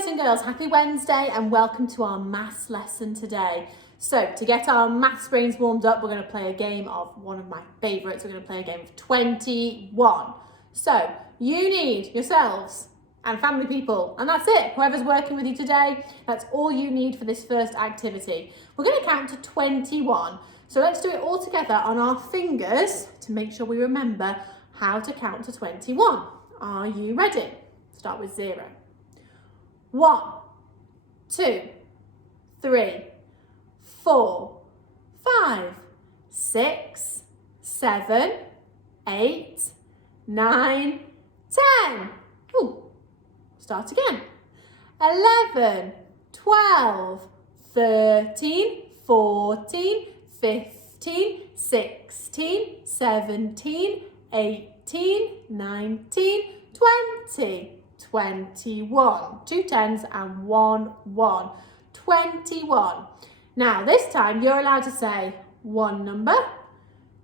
boys and girls, happy Wednesday and welcome to our maths lesson today. So to get our maths brains warmed up, we're going to play a game of one of my favourites. We're going to play a game of 21. So you need yourselves and family people, and that's it. Whoever's working with you today, that's all you need for this first activity. We're going to count to 21. So let's do it all together on our fingers to make sure we remember how to count to 21. Are you ready? Start with 0. 1, 2, 3, 4, 5, 6, 7, 8, 9, 10. Ooh, start again. 11, 12, 13, 14, 15, 16, 17, 18, 19, 20. 21. 2 10s and 1 1. 21. Now this time you're allowed to say one number,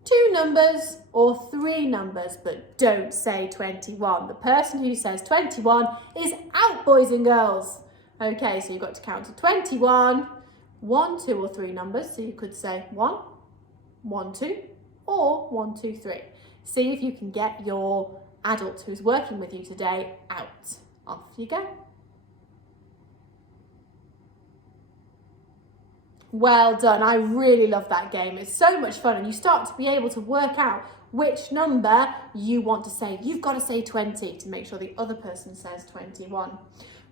2 numbers or 3 numbers, but don't say 21. The person who says 21 is out, boys and girls. Okay, so you've got to count to 21. 1, 2 or 3 numbers, so you could say 1, 1, 2 or 1, 2, 3. See if you can get your adult who's working with you today out. Off you go. Well done. I really love that game. It's so much fun and you start to be able to work out which number you want to say. You've got to say 20 to make sure the other person says 21.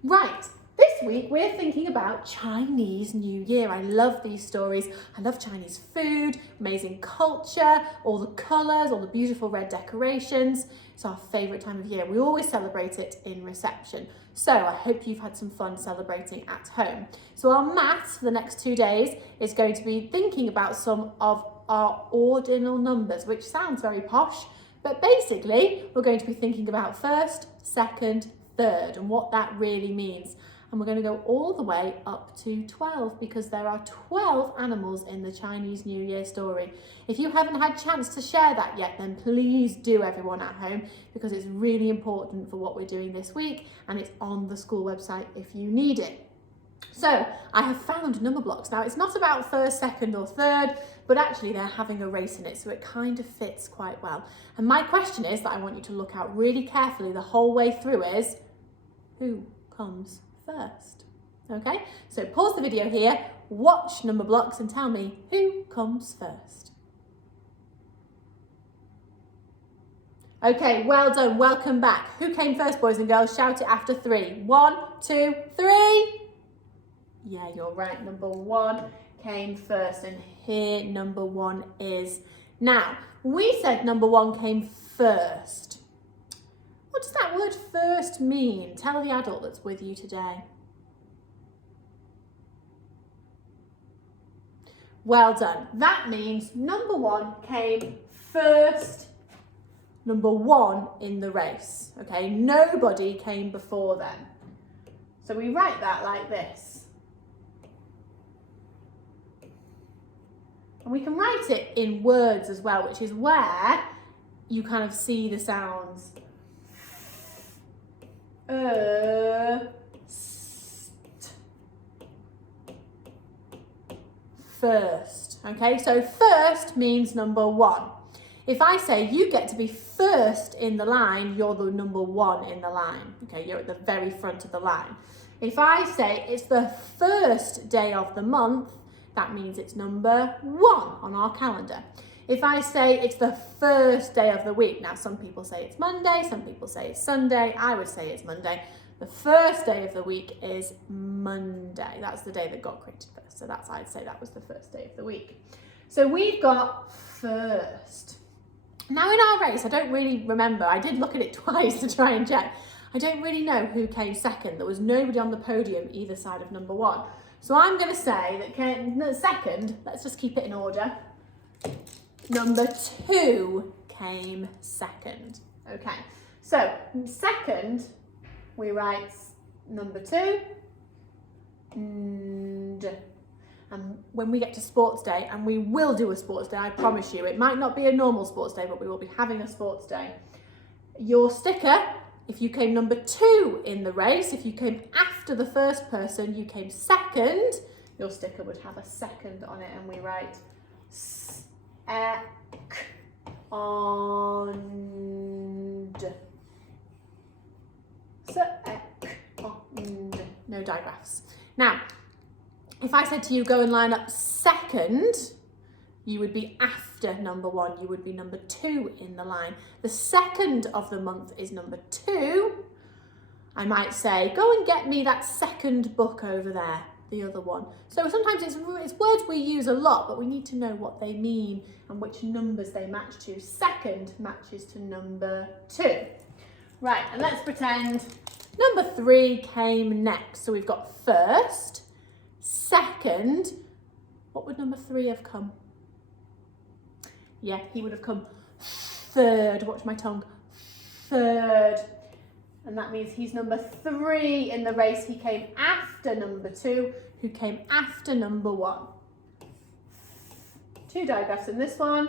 Right. This week we're thinking about Chinese New Year. I love these stories. I love Chinese food, amazing culture, all the colours, all the beautiful red decorations. It's our favourite time of year. We always celebrate it in reception. So I hope you've had some fun celebrating at home. So our maths for the next 2 days is going to be thinking about some of our ordinal numbers, which sounds very posh, but basically we're going to be thinking about first, second, third and what that really means. And we're going to go all the way up to 12 because there are 12 animals in the Chinese New Year story. If you haven't had a chance to share that yet, then please do, everyone at home, because it's really important for what we're doing this week and it's on the school website if you need it. So I have found number blocks. Now it's not about first, second or third, but actually they're having a race in it, so it kind of fits quite well. And my question is that I want you to look out really carefully the whole way through is, who comes first? Okay, so pause the video here, watch number blocks and tell me who comes first. Okay, well done, welcome back. Who came first, boys and girls? Shout it after 3. 1, 2, 3. Yeah, you're right, number 1 came first and here number 1 is. Now, we said number 1 came first. What does that word first mean? Tell the adult that's with you today. Well done. That means number 1 came first, number 1 in the race. Okay, nobody came before them. So we write that like this. And we can write it in words as well, which is where you kind of see the sounds. First. Okay, so first means number 1. If I say you get to be first in the line, you're the number 1 in the line. Okay, you're at the very front of the line. If I say it's the first day of the month, that means it's number 1 on our calendar. If I say it's the first day of the week, now some people say it's Monday, some people say it's Sunday, I would say it's Monday. The first day of the week is Monday. That's the day that got created first. So that's, I'd say that was the first day of the week. So we've got first. Now in our race, I don't really remember. I did look at it twice to try and check. I don't really know who came second. There was nobody on the podium either side of number 1. So I'm going to say that came second. Let's just keep it in order. Number 2 came second. Okay, so second, we write number 2. And when we get to sports day, and we will do a sports day, I promise you, it might not be a normal sports day, but we will be having a sports day. Your sticker if you came number 2 in the race, if you came after the first person, you came second, your sticker would have a second on it, and we write second. No digraphs. Now, if I said to you, go and line up second, you would be after number 1. You would be number 2 in the line. The second of the month is number 2. I might say, go and get me that second book over there, the other one. So sometimes it's words we use a lot, but we need to know what they mean and which numbers they match to. Second matches to number 2. Right, and let's pretend number 3 came next. So we've got first, second. What would number 3 have come? Yeah, he would have come third. Watch my tongue. Third. And that means he's number 3 in the race. He came after number 2, who came after number 1. 2 digraphs in this one.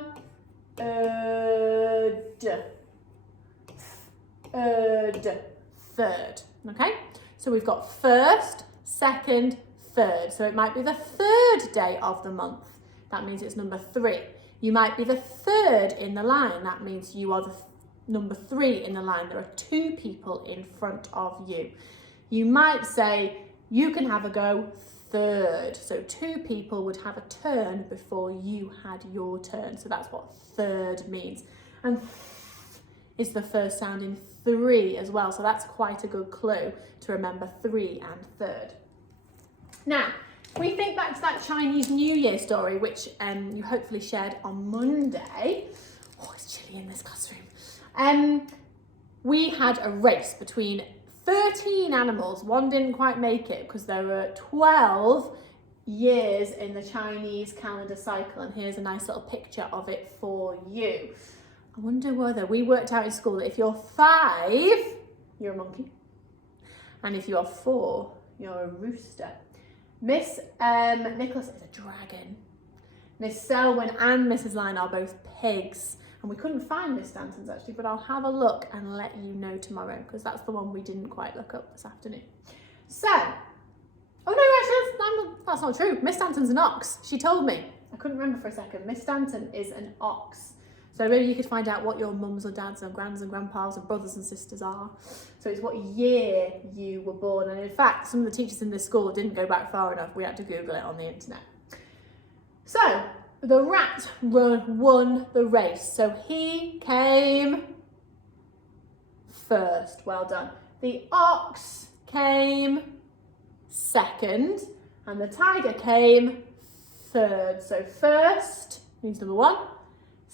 Third. Okay? So we've got first, second, third. So it might be the 3rd day of the month. That means it's number 3. You might be the 3rd in the line. That means you are the number 3 in the line. There are 2 people in front of you. You might say, you can have a go third. So 2 people would have a turn before you had your turn. So that's what third means. And is the first sound in 3 as well. So that's quite a good clue to remember 3 and third. Now, we think back to that Chinese New Year story, which you hopefully shared on Monday. Oh, it's chilly in this classroom. We had a race between 13 animals. One didn't quite make it because there were 12 years in the Chinese calendar cycle. And here's a nice little picture of it for you. I wonder whether we worked out in school that if you're 5, you're a monkey. And if you're 4, you're a rooster. Miss Nicholas is a dragon. Miss Selwyn and Mrs. Line are both pigs. And we couldn't find Miss Stanton's actually, but I'll have a look and let you know tomorrow, because that's the one we didn't quite look up this afternoon. So, oh no, actually, that's not true. Miss Stanton's an ox. She told me. I couldn't remember for a second. Miss Stanton is an ox. So maybe you could find out what your mums or dads or grands and grandpas and brothers and sisters are. So it's what year you were born. And in fact, some of the teachers in this school didn't go back far enough. We had to Google it on the internet. So the rat won the race. So he came first. Well done. The ox came second. And the tiger came third. So first means number 1.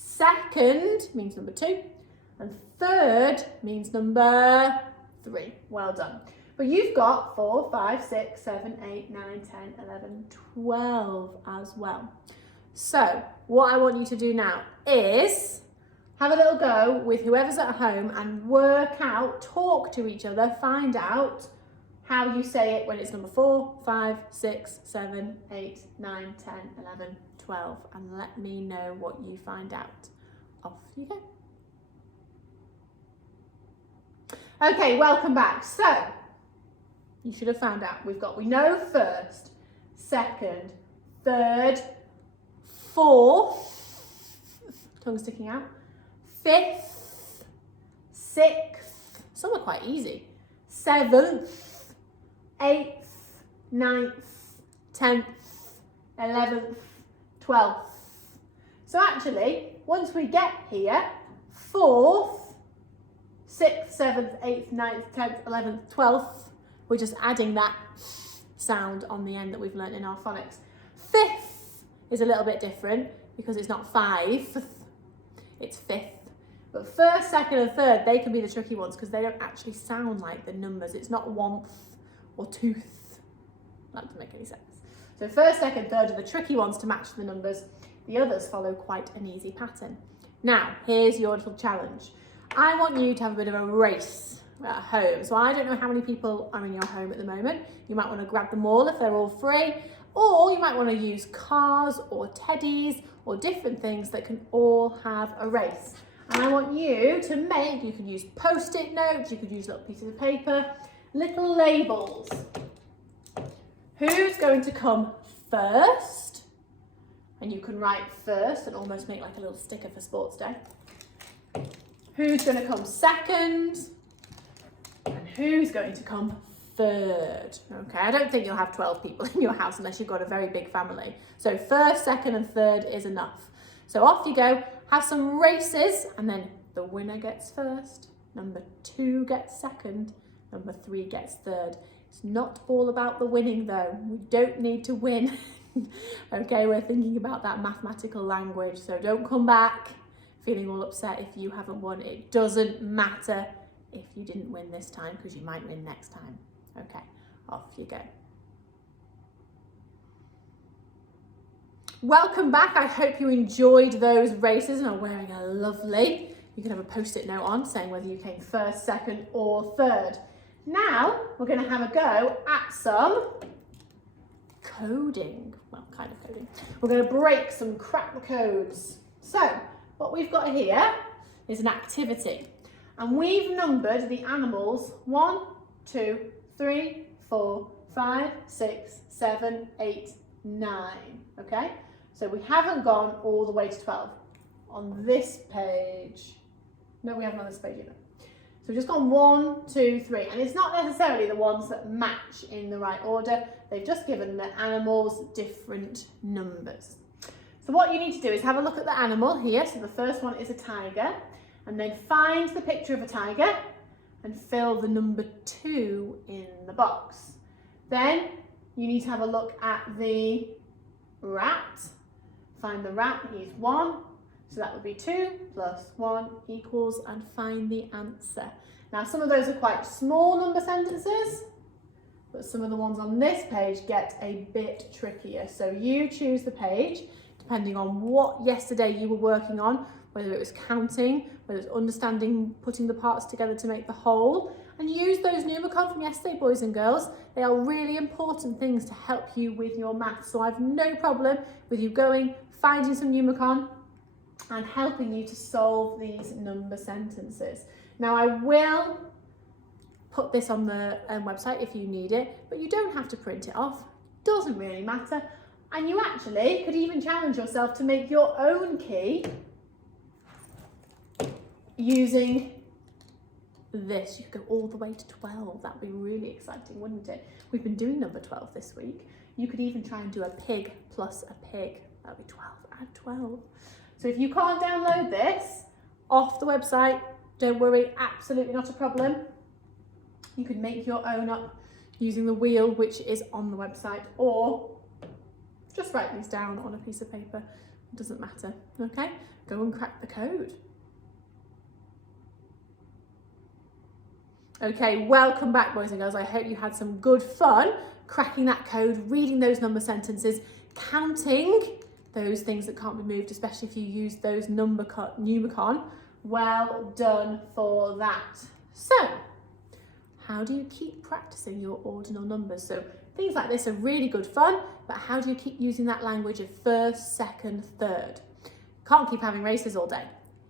Second means number 2, and third means number 3. Well done. But you've got 4, 5, 6, 7, 8, 9, 10, 11, 12 as well. So what I want you to do now is have a little go with whoever's at home and work out, talk to each other, find out how you say it when it's number 4, 5, 6, 7, 8, 9, 10, 11, 12, and let me know what you find out. Off you go. Okay, welcome back. So, you should have found out. We know first, second, third, fourth, tongue sticking out, 5th, 6th, some are quite easy, 7th, 8th, 9th, 10th, 11th, 12th. So actually, once we get here, 4th, 6th, 7th, 8th, 9th, 10th, 11th, 12th, we're just adding that sound on the end that we've learnt in our phonics. 5th is a little bit different because it's not 5th, it's 5th. But 1st, 2nd and 3rd, they can be the tricky ones because they don't actually sound like the numbers. It's not 1th or 2th. That doesn't make any sense. So 1st, 2nd, 3rd are the tricky ones to match the numbers. The others follow quite an easy pattern. Now, here's your little challenge. I want you to have a bit of a race at home. So I don't know how many people are in your home at the moment. You might want to grab them all if they're all free, or you might want to use cars or teddies or different things that can all have a race. And I want you to make, you could use post-it notes, you could use little pieces of paper, little labels. Who's going to come first? And you can write first and almost make like a little sticker for sports day. Who's going to come second? And who's going to come third? Okay, I don't think you'll have 12 people in your house unless you've got a very big family. So first, second and third is enough. So off you go, have some races, and then the winner gets first, number 2 gets second, number 3 gets third. It's not all about the winning though. We don't need to win. Okay, we're thinking about that mathematical language. So don't come back feeling all upset if you haven't won. It doesn't matter if you didn't win this time, because you might win next time. Okay, off you go. Welcome back. I hope you enjoyed those races and are wearing a lovely, you can have a post-it note on saying whether you came first, second or third. Now we're going to have a go at some coding. Well, kind of coding. We're going to break some crack the codes. So what we've got here is an activity, and we've numbered the animals 1, 2, 3, 4, 5, 6, 7, 8, 9. Okay, so we haven't gone all the way to 12 on this page. No, we haven't on this page either. So we've just gone 1, 2, 3, and it's not necessarily the ones that match in the right order. They've just given the animals different numbers. So what you need to do is have a look at the animal here. So the first one is a tiger, and then find the picture of a tiger and fill the number 2 in the box. Then you need to have a look at the rat. Find the rat, he's 1. So that would be 2 plus 1 equals, and find the answer. Now some of those are quite small number sentences, but some of the ones on this page get a bit trickier. So you choose the page depending on what yesterday you were working on, whether it was counting, whether it's understanding, putting the parts together to make the whole, and use those Numicon from yesterday, boys and girls. They are really important things to help you with your maths. So I've no problem with you going, finding some Numicon and helping you to solve these number sentences. Now I will put this on the website if you need it, but you don't have to print it off. Doesn't really matter. And you actually could even challenge yourself to make your own key using this. You could go all the way to 12. That would be really exciting, wouldn't it? We've been doing number 12 this week. You could even try and do a pig plus a pig. That would be 12. Add 12. So if you can't download this off the website, don't worry, absolutely not a problem. You can make your own up using the wheel, which is on the website, or just write these down on a piece of paper. It doesn't matter, okay? Go and crack the code. Okay, welcome back, boys and girls. I hope you had some good fun cracking that code, reading those number sentences, counting those things that can't be moved, especially if you use those Numicon. Well done for that. So, how do you keep practicing your ordinal numbers? So things like this are really good fun, but how do you keep using that language of first, second, third? Can't keep having races all day.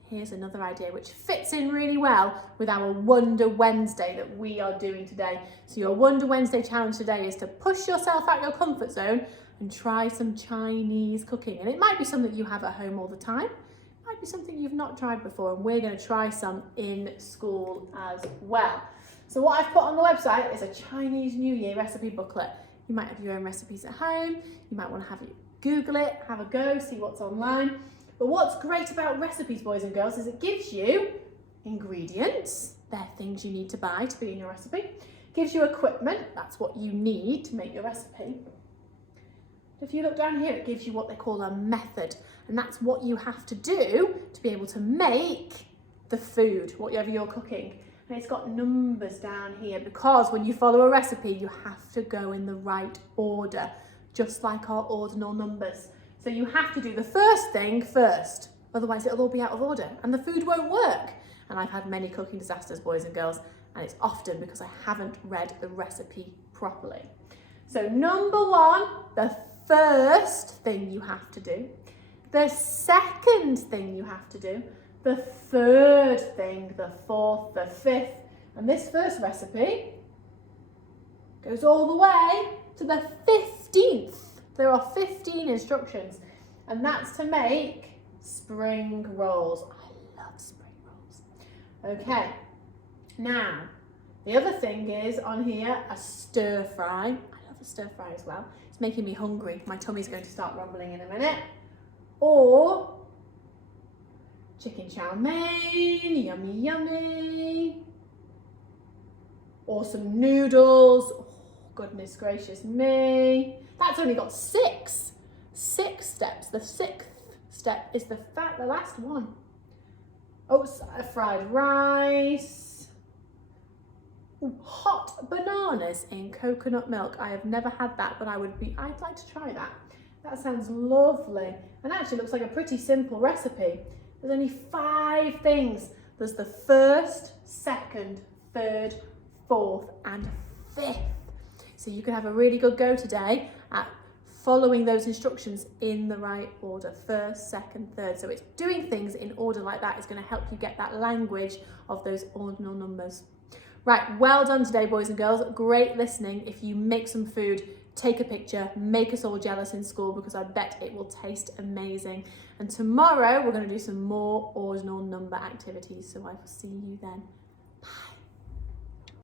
Here's another idea which fits in really well with our Wonder Wednesday that we are doing today. So your Wonder Wednesday challenge today is to push yourself out your comfort zone and try some Chinese cooking. And it might be something you have at home all the time. It might be something you've not tried before, and we're going to try some in school as well. So what I've put on the website is a Chinese New Year recipe booklet. You might have your own recipes at home. You might want to have you Google it, have a go, see what's online. But what's great about recipes, boys and girls, is it gives you ingredients. They're things you need to buy to be in your recipe. It gives you equipment. That's what you need to make your recipe. If you look down here, it gives you what they call a method. And that's what you have to do to be able to make the food, whatever you're cooking. And it's got numbers down here because when you follow a recipe, you have to go in the right order, just like our ordinal numbers. So you have to do the first thing first, otherwise it'll all be out of order and the food won't work. And I've had many cooking disasters, boys and girls, and it's often because I haven't read the recipe properly. So number 1, the first thing you have to do. The second thing you have to do, the third thing, the fourth, the fifth. And this first recipe goes all the way to the 15th. There are 15 instructions, and that's to make spring rolls. I love spring rolls. Okay, now the other thing is on here a stir fry. I love a stir fry as well. It's making me hungry. My tummy's going to start rumbling in a minute. Or chicken chow mein, yummy, yummy. Or some noodles. Oh, goodness gracious me. That's only got six steps. The sixth step is the last one. Oh, fried rice. Ooh, hot bananas in coconut milk. I have never had that, but I'd like to try that. That sounds lovely. And actually looks like a pretty simple recipe. There's only 5 things. There's the first, second, third, fourth, and fifth. So you can have a really good go today at following those instructions in the right order. First, second, third. So it's doing things in order like that is going to help you get that language of those ordinal numbers. Right, well done today, boys and girls. Great listening. If you make some food, take a picture, make us all jealous in school, because I bet it will taste amazing. And tomorrow we're going to do some more ordinal number activities. So I will see you then.